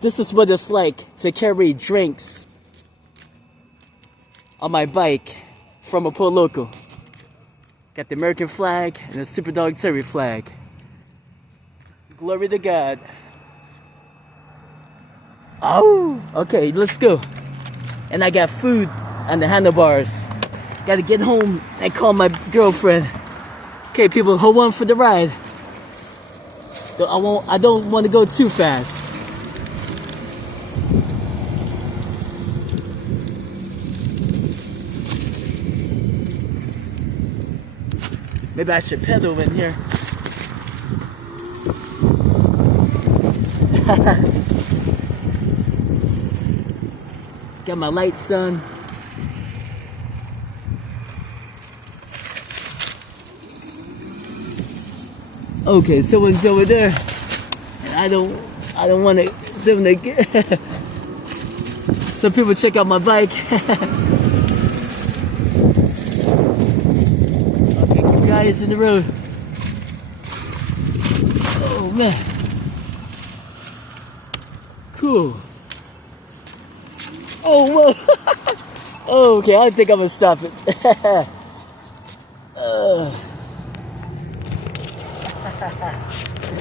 This is what it's like to carry drinks on my bike from a Pollo Loco. Got the American flag and the Super Dog Terry flag. Glory to God. Oh, okay, let's go. And I got food on the handlebars. Gotta get home and call my girlfriend. Okay, people, hold on for the ride. I don't want to go too fast. Maybe I should pedal in here. Got my lights on. Okay, someone's over there, and I don't want them to get. Some people check out my bike. Okay, keep your eyes in the road. Oh man, cool. Oh whoa. Okay, I think I'm gonna stop it.